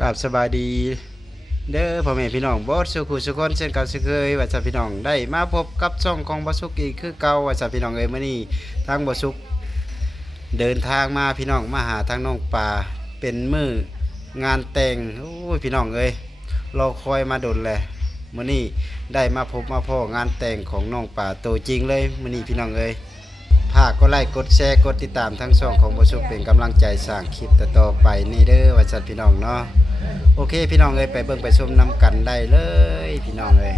กับสบายดีเด้อพ่อแม่พี่น้องบอสสุขุสุคนเช่นเก่าเช่นเคยว่าจะพี่น้องได้มาพบกับช่องของบอสุกอีกคือเก่าว่าจะพี่น้องมื้อนี้ทางบอสุกเดินทางมาพี่น้องมาหาทางน้องป่าเป็นมื้องานแต่งโอ้ยพี่น้องรอคอยมาดนแหละมื้อนี้ได้มาพบมาพ่องานแต่งของน้องป่าตัวจริงเลยมื้อนี้พี่น้องฝากกดไลค์กดแชร์กดติดตามทั้งช่องของบอสุกเป็นกำลังใจสร้างคลิปต่อไปนี่เด้อว่าจะพี่น้องเนาะโอเคพี่น้องไปเบิ่งไปชมนำกันได้เลยพี่น้องเลย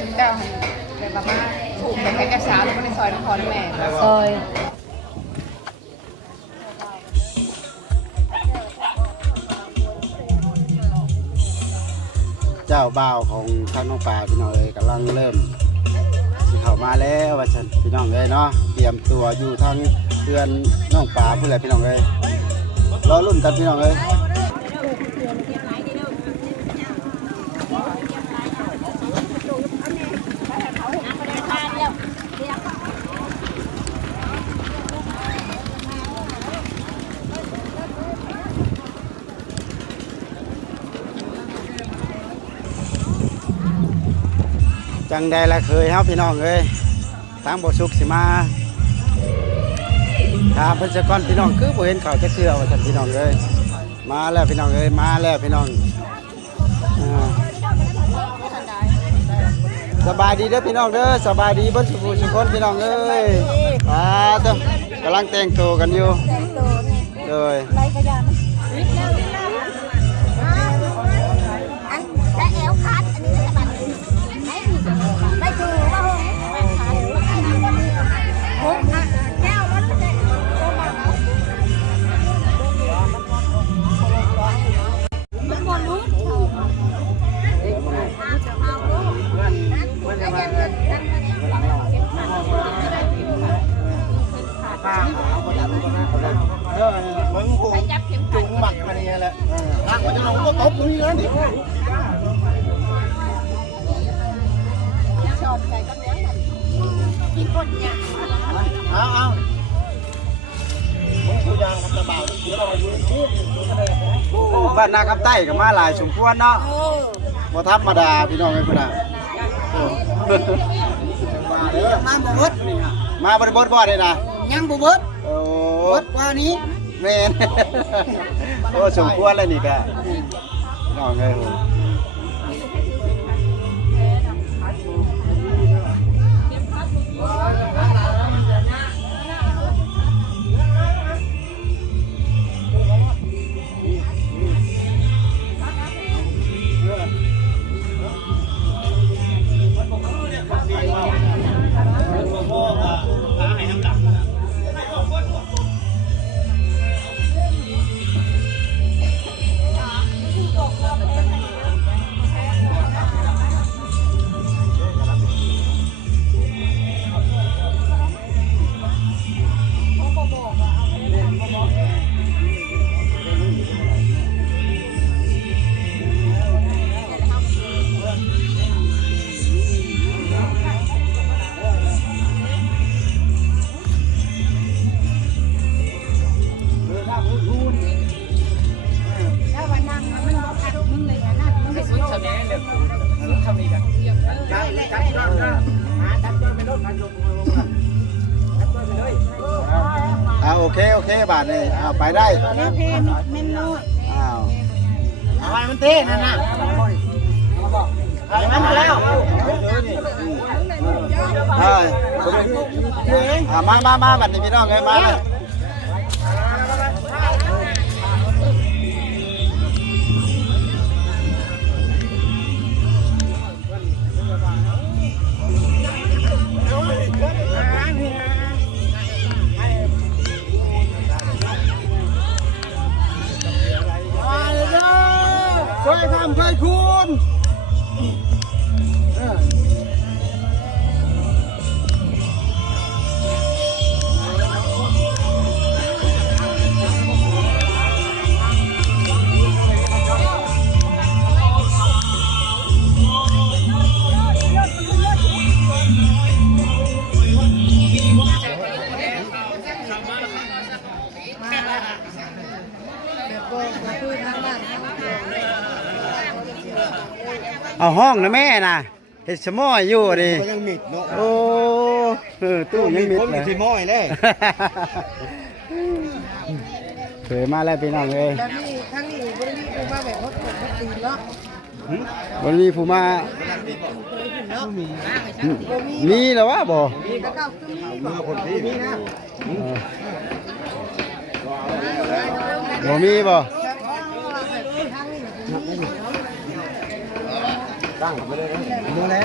ชุดเก้าเลยมาถูกไปให้กับสาวแล้วก็ในซอยนครแม่ซอย เจ้าบ่าวของทางน้องป่าพี่น้องกำลังเริ่มสิเข้ามาแล้วว่าซั่นพี่น้องเนาะเตรียมตัวอยู่ทางเพื่อนน้องป่าผู้ใดพี่น้องรอรุ่นกันพี่น้องจังใดละเคยเฮาพี่น้องทางบ่สุกสิมาถามเพิ่นซะก่อนพี่น้องคือบ่เห็นเขาจะเกลือว่าซั่นพี่น้องมาแล้วพี่น้องมาแล้วพี่น้องสบายดีเด้อพี่น้องเด้อสบายดีเบิ่สุขสุขคนพี่น้องเต้อกำลังแต่งตัวกันอยู่เลยมึงหูจุงหมักมาเนี่ยแหละทางมันจะลงก็ตบมึงนี่นะดิชอบใส่ก็เนี้ยกินคนเนี่ยเอามึงชูยางกับตะบ่าวเดี๋ยวเราอยู่ที่บ้านนาคำใต้ก็มาหลายสมควรเนาะบ่ธรรมดาพี่น้องพุ่นน่ะมาบ่เบิดนี่ฮะมาบ่ได้บ่ได้นะยังบ่เบิดเบิดกว่านี้แม่นโอ้สมควรแล้วนี่ก็น้องโอเคบาทนี่เอาไปได้โอเคเมนโนเอาไว้มันเต้นั่นน่ะเอามันแล้วมาบัดนี้พี่น้องมาเลยช่วยทำช่วยคุณ คือทางบ้าน เอาห้องนะแม่น่ะเฮ็ดสมอยอยู่ดิ ก็ยังมิดเนาะ โอ้ตู้ยังมิด ผม เลย สิม้อยเลย เคยมาแล้วพี่น้องเอ้ย แล้วนี่ทั้งนี้บริษัทว่าแบบรถรถตีนเนาะ วันนี้ผู้มา เนาะ มีแล้ววะบ่ มีก็เข้าขึ้นมี เมื่อคนที่มีนะ บ่มีบ่ ตั้งไปเลยดูแล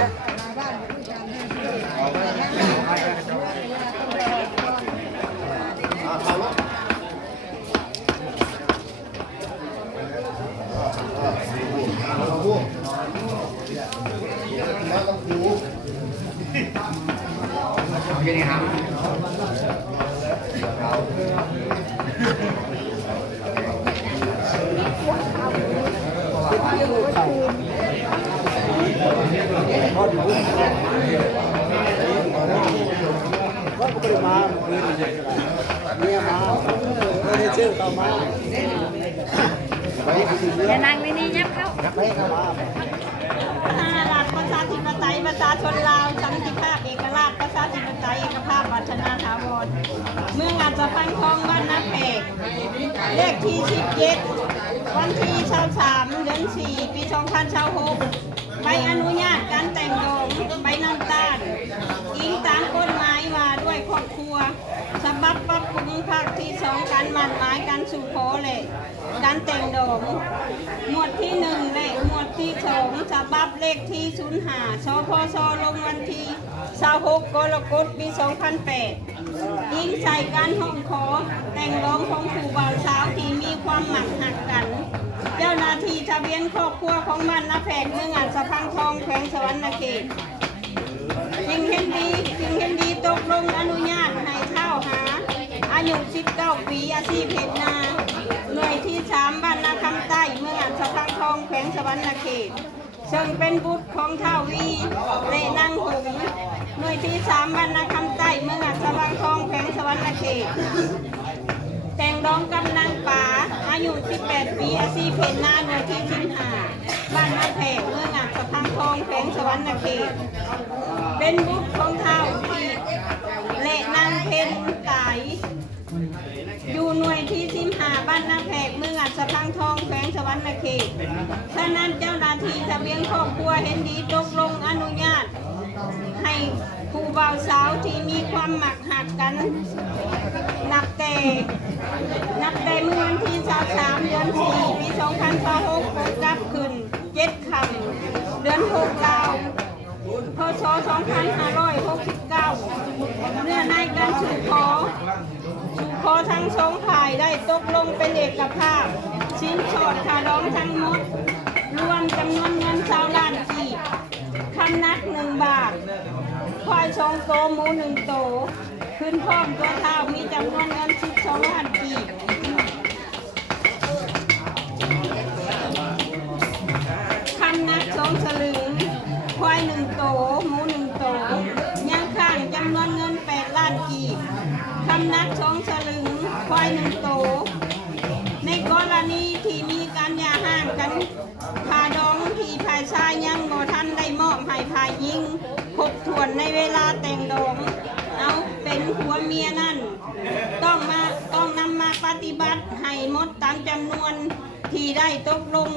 อย่านั่งในนี้ยับเข้าหลักประชาธิปไตยประชาชนลาวสันติภาพเอกราชประชาธิปไตยเอกภาพวัฒนาถาวรเมืองอาจจะพังทองบ้านนาเพกเลขที่17วันที่23เดือน4ปี2026ใบอนุญาตการแต่งดอกใบน้ำตาลอิงตามกฎหมายว่าด้วยครอบครัวฉบับปรับปรุงภาคที่2การหมั่นหมายการสู่ขอและการแต่งดอกหมวดที่1และหมวดที่2ฉบับเลขที่05ชพชลงวันที่26กรกฎาคมปี2008อิงใส่การห้องขอแต่งดอกของผู้บ่าวสาวที่มีความหมักหักกันเจ้าหน้าที่ทะเบียนครอบครัวของบ้านนาแพกเมืองอัศพังทองแขวงสวรรณเขตจึงเห็นดีตกลงอนุญาตให้เช่าหาอายุ19ปีอาชีพเฮ็ดนาหน่วยที่3บ้านนาคำใต้เมืองอัศพังทองแขวงสวรรณเขตซึ่งเป็นบุตรของท้าววีและนางหงส์หน่วยที่3บ้านนาคำใต้เมืองอัศพังทองแขวงสวรรณเขตแต่งดองกำนางป่าอายุ18ปีอาชีพเฮ็ดนาหน่วยที่15บ้านนาแพกเมืองอัศพังทองแขวงสวรรณเขตเป็นบุตรของท้าววีและนางเพ็ญไตอยู่หน่วยที่15บ้านนาแพกเมืองอัศพังทองแขวงสวรรณเขตฉะนั้นเจ้าหน้าที่ทะเบียนครอบครัวเห็นดีตกลงอนุญาตให้ผู้บ่าวสาวที่มีความหมักหักกันนับแต่เมื่อวันที่23เดือน4ปี2026กลับขึ้น7ค่ำเดือน6ดาวพศ2569เนื้อในการสู่ขอทั้งสองฝ่ายได้ตกลงเป็นเอกภาพชิ้นสอดค่าดองทั้งหมดรวมจำนวนเงิน20 ล้านกีบคำนัก1 บาทควาย2 โตวหมู1 โตวขึ้นพร้อมตัวเท้ามีจำนวนเงิน12 ล้านกีบคำนัก2 สลึงควาย1 โตวหมู1 โตวยังข้างจำนวนเงิน8 ล้านกีบคำนัก2 สลึงควาย1 โตวในกรณีที่มีการหย่าห้างกันพาดองที่ภายชายยังบ่ทันได้มอบให้ภายหญิงครบถ้วนในเวลาแต่งดองเอาเป็นผัวเมียนั่นต้องนำมาปฏิบัติให้หมดตามจำนวนที่ได้ตกลง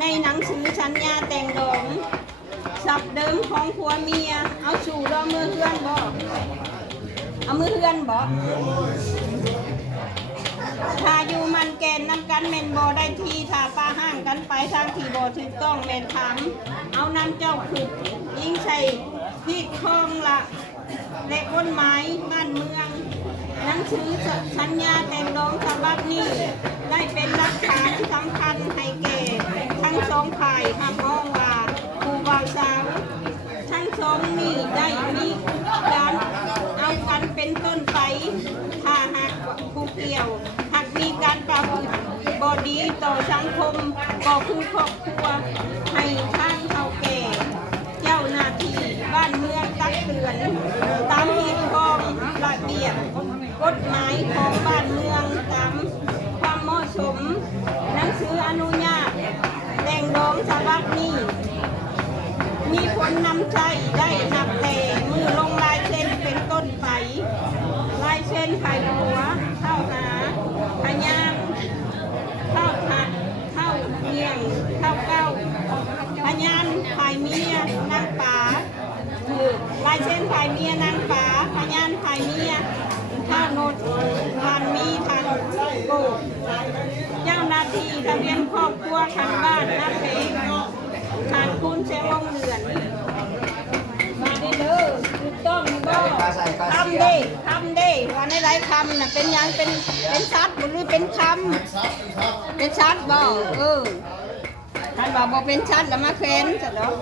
ในหนังสือสัญญาแต่งดองศัพท์เดิมของผัวเมียเอาสู่รอมือเฮือนบ่เอามือเฮือนบ่ถ้าอยู่มันแกนนำกันแม่นบ่ได้ทีถ้าป้าห้างกันไปทางที่บ่ถูกต้องแม่นถามเอานำเจ้าขึ้นยิงใส่ที่คลองละและกฎหมายบ้านเมืองหนังสือสัญญาแต่งดองฉบับนี้ได้เป็นหลักฐานสำคัญให้แก่ทั้งสองฝ่ายห้ามมองว่าผู้บ่าวสาวทั้งสองนี้ได้มีการเอากันเป็นต้นไปถ้าหากผู้เกี่ยวหากมีการประพฤติบ่ดีต่อสังคมก็คือครอบครัวให้ทางเฒ่าแก่เจ้าหน้าที่บ้านเมืองตักเตือนตามเหตุของระเบียบกฎหมายของบ้านเมืองตามความเหมาะสม มีผลนำใจได้นับแต่มือลงลายเส้นเป็นต้นไปลายเส้นไข่หัวเข้าหาพยางเข้าหัดเข้าเงียงเข้าเก้าพยานไข่เมียนางป่าคือลายเส้นไข่เมียนางป่าพยานไข่เมียข้าวโนดทานมีทานโกเจ้าหน้าที่ทะเบียนครอบครัวคันบ้านนับเพงทานคุณเชียงลงเดือนมาได้เด้อถูกต้องบ่คำเด้ว่าในหลายคำน่ะเป็นยังเป็นชัดหรือเป็นคำเป็นชัดบ่ท่านบอกบ่เป็นชัดแล้วมาเค้นจัดเนาะ